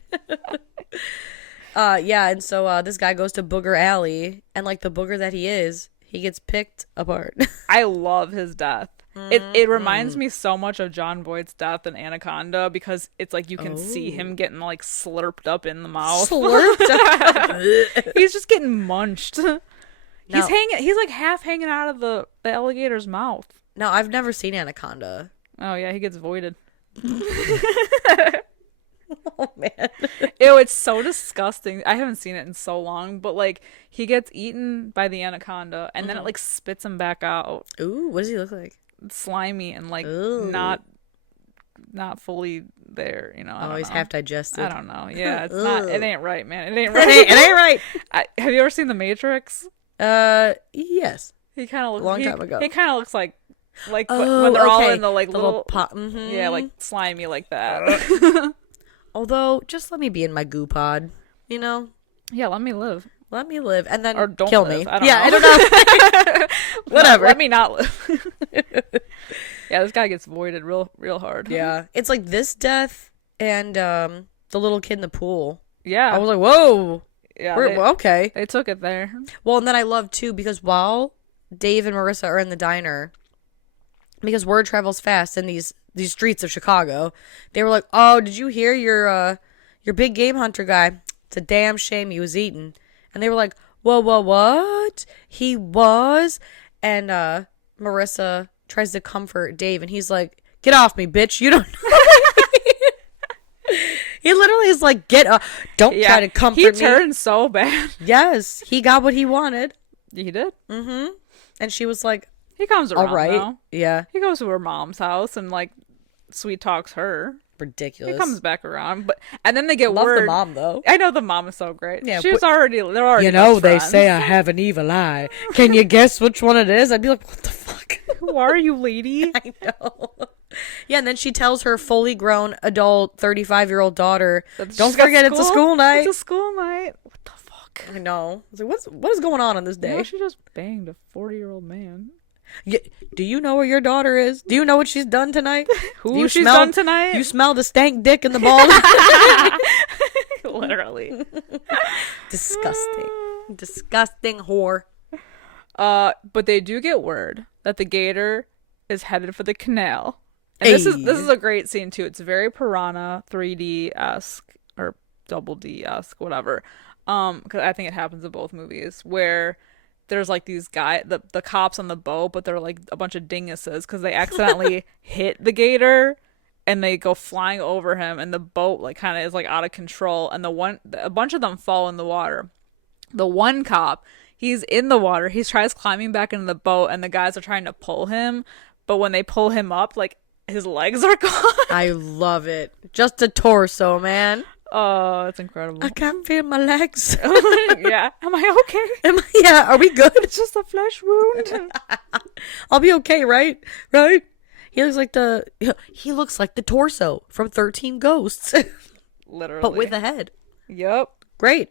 Yeah, and so this guy goes to Booger Alley, and like the booger that he is, he gets picked apart. I love his death. It reminds me so much of John Boyd's death in Anaconda because it's like you can see him getting like slurped up in the mouth. Slurped up. He's just getting munched. He's like half hanging out of the alligator's mouth. No, I've never seen Anaconda. Oh yeah, he gets voided. Oh man. Ew, it's so disgusting. I haven't seen it in so long, but like he gets eaten by the anaconda and then it like spits him back out. Ooh, what does he look like? Slimy and like not fully there, I don't know. He's half digested. I don't know. Yeah, it's not. It ain't right, man. It ain't right. It ain't right. Have you ever seen The Matrix? Yes. He kind of looks long time ago. He kind of looks like when they're all in the like the little pot. Mm-hmm. Yeah, like slimy like that. Although, just let me be in my goo pod, Yeah, let me live. Let me live, and then or don't kill live. me. I don't know. I don't know. Whatever. Let me not live. Yeah, this guy gets voided real hard. Yeah, it's like this death and the little kid in the pool. Yeah, I was like, whoa. Yeah, okay. They took it there. Well, and then I love too because while Dave and Marissa are in the diner, because word travels fast in these streets of Chicago, they were like, "Oh, did you hear your big game hunter guy? It's a damn shame he was eaten." And they were like, "Whoa, what? He was?" And Marissa tries to comfort Dave, and he's like, "Get off me, bitch! You don't know." He literally is like, "Get up! Don't try to comfort me." He turned so bad. Yes, he got what he wanted. He did. Mm-hmm. And she was like, "He comes around, all right, though. Yeah." He goes to her mom's house and like sweet talks her. Ridiculous. He comes back around, and then they get Love word. the mom though. I know the mom is so great. Yeah, they're already. Best they friends. say I have an evil eye. Can you guess which one it is? I'd be like, what the fuck? Who are you, lady? I know. Yeah, and then she tells her fully grown adult 35-year-old daughter, That don't she's got forget it's a school night. It's a school night. What the fuck? I know. I was like, what is going on this day? No, she just banged a 40-year-old man. Yeah, do you know where your daughter is? Do you know what she's done tonight? Who she's done tonight? You smell the stank dick in the ball? Literally. Disgusting. Disgusting whore. But they do get word that the gator is headed for the canal. And this is a great scene too. It's very Piranha 3D-esque or double D-esque, whatever. Because I think it happens in both movies where there's like these the cops on the boat, but they're like a bunch of dinguses because they accidentally hit the gator and they go flying over him, and the boat like kind of is like out of control, and a bunch of them fall in the water. The one cop, he's in the water, he tries climbing back into the boat, and the guys are trying to pull him, but when they pull him up, like his legs are gone. I love it. Just a torso, man. Oh, it's incredible. I can't feel my legs. Yeah. Am I okay? Yeah, are we good? It's just a flesh wound. I'll be okay, right? Right? He looks like the torso from 13 Ghosts. Literally. But with a head. Yep. Great.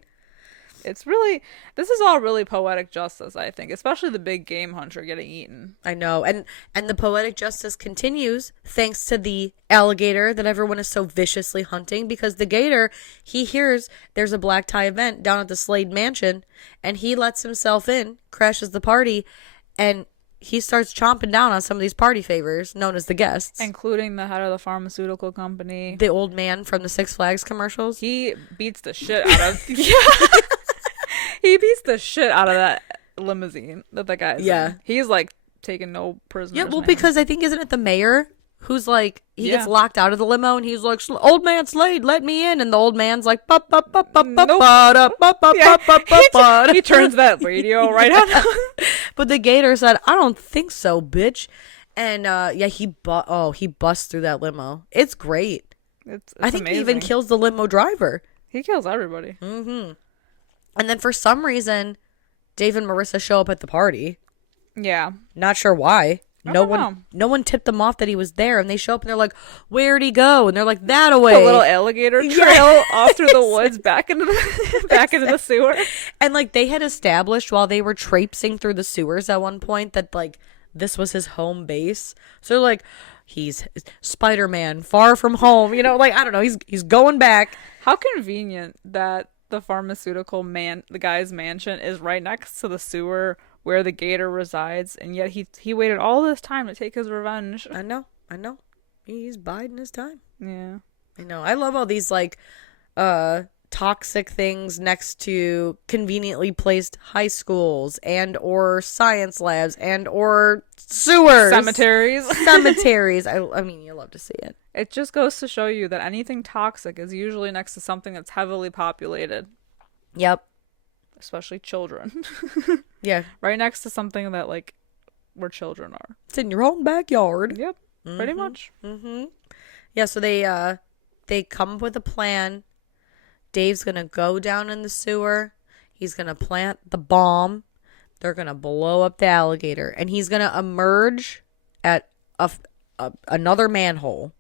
This is all really poetic justice, I think, especially the big game hunter getting eaten. I know. And the poetic justice continues thanks to the alligator that everyone is so viciously hunting, because the gator, he hears there's a black tie event down at the Slade mansion, and he lets himself in, crashes the party, and he starts chomping down on some of these party favors known as the guests. Including the head of the pharmaceutical company. The old man from the Six Flags commercials. He beats the shit out of... Yeah. He beats the shit out of that limousine that the guy's in. He's like taking no prisoners. Yeah, well, man. because I think, isn't it the mayor who's like, he gets locked out of the limo and he's like, old man Slade, let me in. And the old man's like, he turns that radio right on. But the gator said, I don't think so, bitch. And he busts through that limo. It's great. It's I think amazing. he even kills the limo driver. He kills everybody. Mm-hmm. And then for some reason, Dave and Marissa show up at the party. Yeah. Not sure why. No one tipped them off that he was there, and they show up and they're like, "Where'd he go?" And they're like, "That away." The little alligator trail off through the woods back into the sewer. And like they had established while they were traipsing through the sewers at one point that like this was his home base. So they're like, he's Spider-Man, far from home. You know, like I don't know, he's going back. How convenient that the the guy's mansion is right next to the sewer where the gator resides, and yet he waited all this time to take his revenge. I know. He's biding his time. Yeah. I know. I love all these like toxic things next to conveniently placed high schools and or science labs and or sewers. Cemeteries. I mean, you love to see it. It just goes to show you that anything toxic is usually next to something that's heavily populated. Yep. Especially children. Yeah. Right next to something that, like, where children are. It's in your own backyard. Yep. Mm-hmm. Pretty much. Mm-hmm. Yeah, so they come up with a plan. Dave's going to go down in the sewer. He's going to plant the bomb. They're going to blow up the alligator. And he's going to emerge at another manhole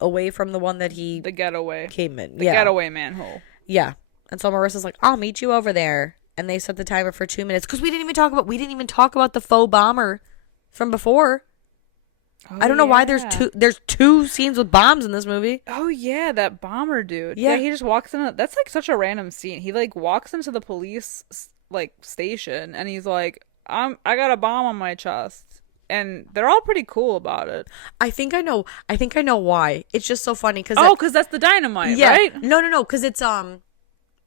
away from the one that the getaway came in. The getaway manhole. Yeah. And so Marissa's like, I'll meet you over there. And they set the timer for 2 minutes. Because we didn't even talk about the faux bomber from before. Oh, I don't know why there's two scenes with bombs in this movie. Oh yeah, that bomber dude. Yeah, he just walks in. That's like such a random scene. He like walks into the police like station and he's like, I got a bomb on my chest. And they're all pretty cool about it. I think I know why. It's just so funny because because that's the dynamite, right? No, because it's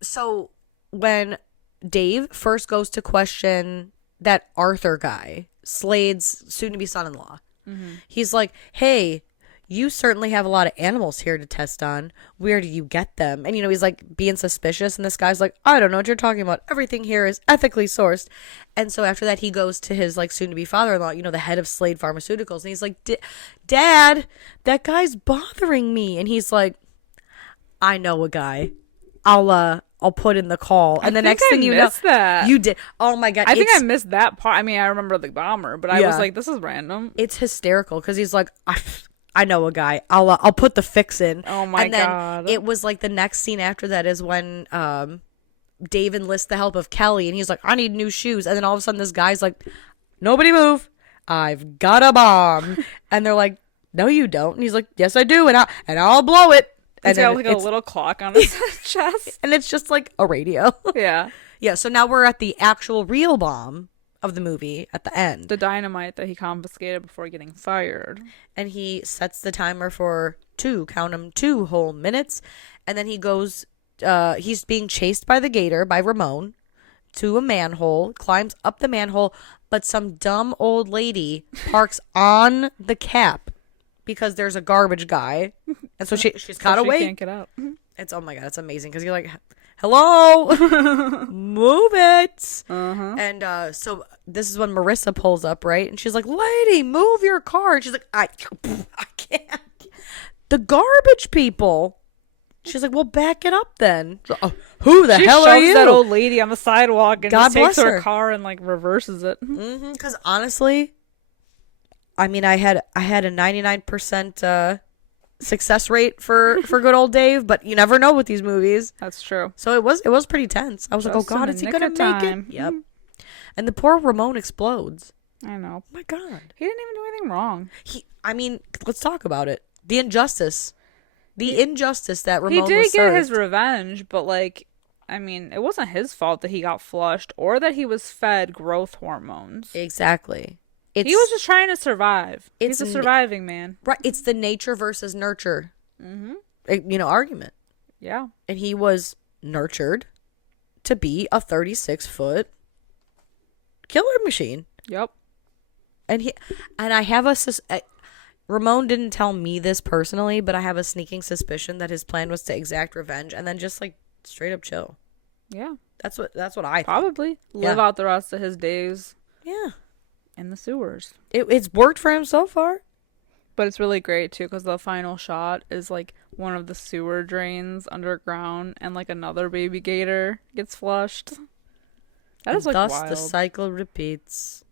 so when Dave first goes to question that Arthur guy, Slade's soon-to-be son-in-law, he's like, hey, you certainly have a lot of animals here to test on. Where do you get them? And, he's like being suspicious. And this guy's like, I don't know what you're talking about. Everything here is ethically sourced. And so after that, he goes to his like soon-to-be father-in-law, the head of Slade Pharmaceuticals. And he's like, Dad, that guy's bothering me. And he's like, I know a guy. I'll put in the call. And the next thing you know, that. You did. Oh my God. I think I missed that part. I mean, I remember the bomber, but I was like, this is random. It's hysterical because he's like, I know a guy. I'll put the fix in. Oh my and then God. It was like the next scene after that is when Dave enlists the help of Kelly, and he's like, I need new shoes. And then all of a sudden this guy's like, nobody move. I've got a bomb. And they're like, no, you don't. And he's like, yes, I do. And I'll blow it. He's And got like a little clock on his chest. and it's just like a radio. Yeah. Yeah. So now we're at the actual real bomb of the movie at the end. The dynamite that he confiscated before getting fired. And he sets the timer for 2 whole minutes. And then he goes, he's being chased by the gator, by Ramon, to a manhole, climbs up the manhole, but some dumb old lady parks on the cap because there's a garbage guy. And so she's caught away. She can't get out. It's, oh my God, it's amazing because you're like, hello, move it. Uh-huh. And so this is when Marissa pulls up, right? And she's like, lady, move your car. And she's like, I can't. The garbage people. She's like, well, back it up then. Oh, who the hell are you? She shoves that old lady on the sidewalk and God just takes bless her her. car and like reverses it. Because honestly, I mean, I had a 99% success rate for good old Dave, but you never know with these movies. That's true. So it was pretty tense. I was like, oh Just in God, the is he nick gonna of make time. it? Yep. And the poor Ramon explodes. I know. Oh my God. He didn't even do anything wrong. I mean, let's talk about it. The injustice. The injustice that Ramon He did was get served. his revenge, but like, I mean, it wasn't his fault that he got flushed or that he was fed growth hormones. Exactly. He was just trying to survive. He's a It's surviving man. right. It's the nature versus nurture, argument. Yeah. And he was nurtured to be a 36-foot killer machine. Yep. And I have Ramon didn't tell me this personally, but I have a sneaking suspicion that his plan was to exact revenge and then just like straight up chill. Yeah. That's what I think. Probably live out the rest of his days. Yeah. In the sewers. It's worked for him so far. But it's really great too because the final shot is like one of the sewer drains underground and like another baby gator gets flushed. That is like thus wild. the cycle repeats.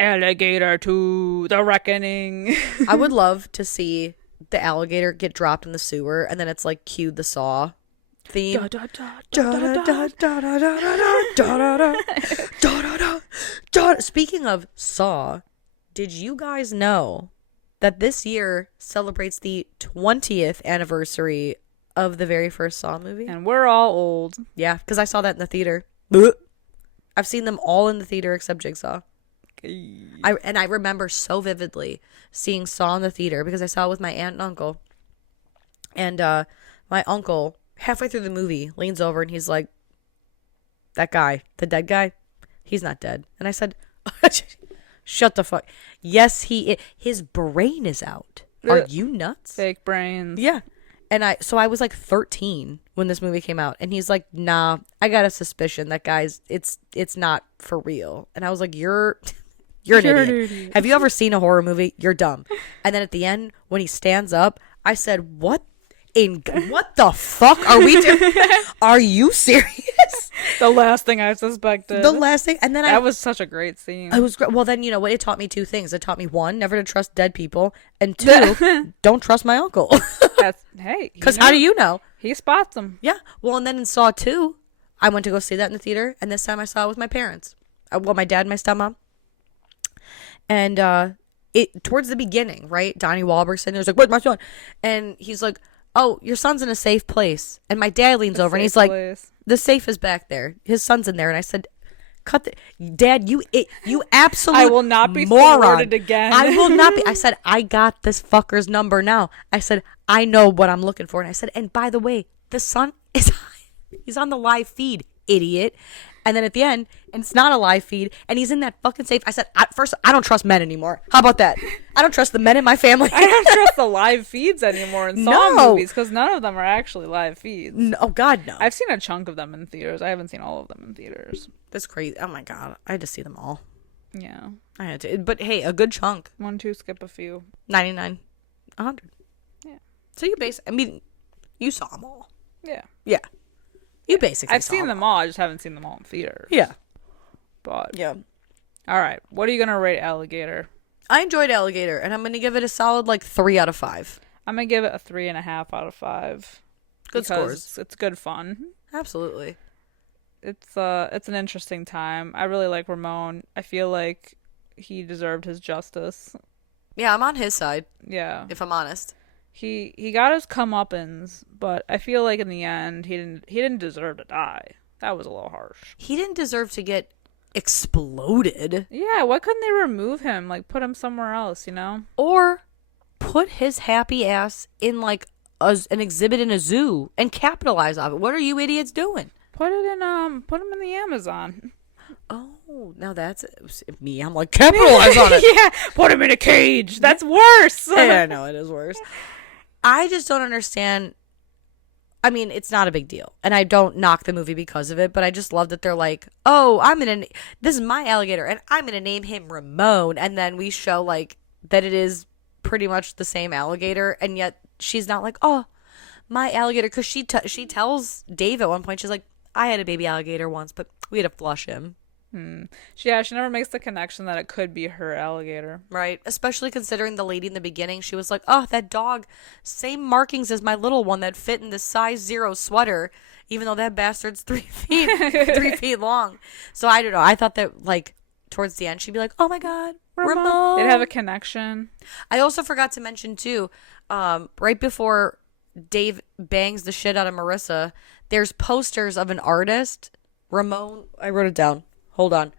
Alligator to the reckoning. I would love to see the alligator get dropped in the sewer and then it's like cue the Saw theme. Speaking of Saw, did you guys know that this year celebrates the 20th anniversary of the very first Saw movie? And we're all old. Yeah, because I saw that in the theater. I've seen them all in the theater except Jigsaw. I remember so vividly seeing Saw in the theater because I saw it with my aunt and uncle. And my uncle, halfway through the movie, leans over and he's like, that guy, the dead guy, he's not dead. And I said, shut the fuck. Yes, his brain is out. Are you nuts? Fake brains. Yeah. And I was like 13 when this movie came out. And he's like, nah, I got a suspicion that guy's, it's not for real. And I was like, you're an idiot. Have you ever seen a horror movie? You're dumb. And then at the end, when he stands up, I said, what the fuck are we doing? Are you serious? The last thing I suspected. The last thing. And then that was such a great scene. I was great. Well, then, you know what? It taught me 2 things. It taught me 1, never to trust dead people. And 2, don't trust my uncle. Hey. Because how do you know? He spots them. Yeah. Well, and then in Saw 2, I went to go see that in the theater. And this time I saw it with my parents. My dad and my stepmom. And it towards the beginning, right? Donnie Wahlberg sitting there was like, where's my son? And he's like, oh, your son's in a safe place. And my dad leans over and he's like, the safe is back there. His son's in there. And I said, Dad, you absolute I will not be moron. forwarded again. I will not be. I said, I got this fucker's number now. I said, I know what I'm looking for. And I said, and by the way, the son he's on the live feed, idiot. And then at the end, and it's not a live feed, and he's in that fucking safe. I said, first, I don't trust men anymore. How about that? I don't trust the men in my family. I don't trust the live feeds anymore in Saw movies because none of them are actually live feeds. No, oh, God, no. I've seen a chunk of them in theaters. I haven't seen all of them in theaters. That's crazy. Oh, my God. I had to see them all. Yeah. I had to. But, hey, a good chunk. 1, 2, skip a few. 99. 100. Yeah. So you saw them all. Yeah. Yeah. You basically I've seen them all. I just haven't seen them all in theaters. Yeah. But yeah. All right. What are you going to rate Alligator? I enjoyed Alligator, and I'm going to give it a solid, 3 out of 5. I'm going to give it a 3.5 out of 5. Good scores. It's good fun. Absolutely. It's an interesting time. I really like Ramon. I feel like he deserved his justice. Yeah, I'm on his side. Yeah. If I'm honest. He got his comeuppance, but I feel like in the end he didn't deserve to die. That was a little harsh. He didn't deserve to get exploded. Yeah, why couldn't they remove him? Like put him somewhere else, Or put his happy ass in an exhibit in a zoo and capitalize on it. What are you idiots doing? Put him in the Amazon. Oh, now that's me. I'm like, capitalize on it. Yeah, put him in a cage. That's worse. Yeah, I know it is worse. I just don't understand. I mean, it's not a big deal, and I don't knock the movie because of it, but I just love that they're like, oh, this is my alligator, and I'm gonna name him Ramon, and then we show that it is pretty much the same alligator, and yet she's not like, oh, my alligator, because she tells Dave at one point, she's like, I had a baby alligator once, but we had to flush him. Yeah, she never makes the connection that it could be her alligator. Right. Especially considering the lady in the beginning, she was like, oh, that dog, same markings as my little one that fit in the size 0 sweater, even though that bastard's 3 feet, 3 feet long. So I don't know. I thought that towards the end, she'd be like, oh my God, Ramon. They'd have a connection. I also forgot to mention too, right before Dave bangs the shit out of Marissa, there's posters of an artist, Ramon. I wrote it down. Hold on.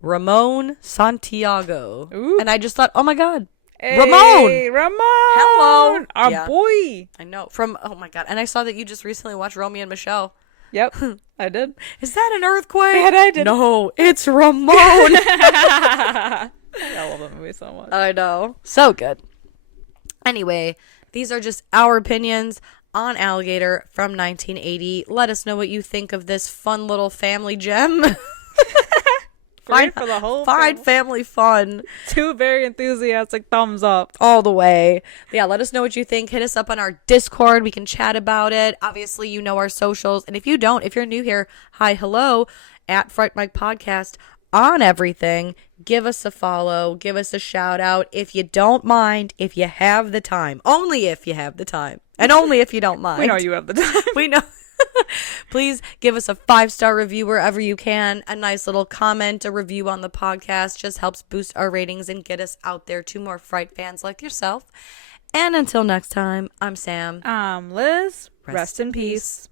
Ramon Santiago. Ooh. And I just thought, oh my God. Hey, Ramon. Ramon. Hello. Our boy. I know. Oh my God. And I saw that you just recently watched Romeo and Michelle. Yep. I did. Is that an earthquake? Yeah, I did. No, it's Ramon. I love that movie so much. I know. So good. Anyway, these are just our opinions on Alligator from 1980. Let us know what you think of this fun little family gem. Fine for the whole family fun. 2 very enthusiastic thumbs up. All the way. Yeah, let us know what you think. Hit us up on our Discord. We can chat about it. Obviously, you know our socials. And if you don't, if you're new here, hi, hello, at Fright Mic Podcast on everything. Give us a follow. Give us a shout out. If you don't mind, if you have the time. Only if you have the time. And only if you don't mind. We know you have the time. We know. Please give us a 5-star review wherever you can. A nice little comment, a review on the podcast just helps boost our ratings and get us out there to more Fright fans like yourself. And until next time, I'm Sam. I'm Liz. Rest in peace.